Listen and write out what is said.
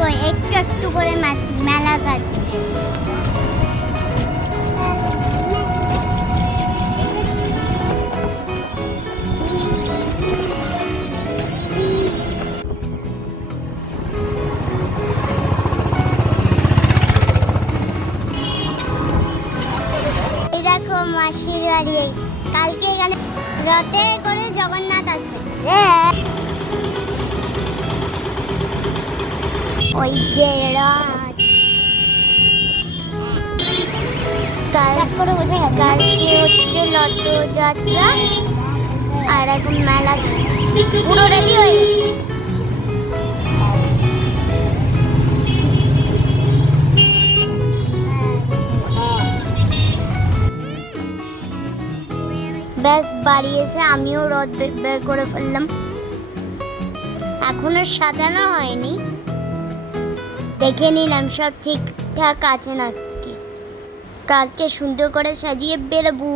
দেখো একটু একটু করে মেলা সাজছে। এই দেখো মাসির বাড়ি, কালকে এখানে রথে করে জগন্নাথ আসবে। ওই যে রথ কালকে হচ্ছে রথযাত্রা, আর এখন মেলা পুরো রেডি হয়ে গেছে। ব্যাস বাড়ি এসে আমিও রথ বের করে ফেললাম। এখনো সাজানো হয়নি, দেখে নিলাম সব ঠিকঠাক আছে নাকি। কালকে সুন্দর করে সাজিয়ে বেরোবো।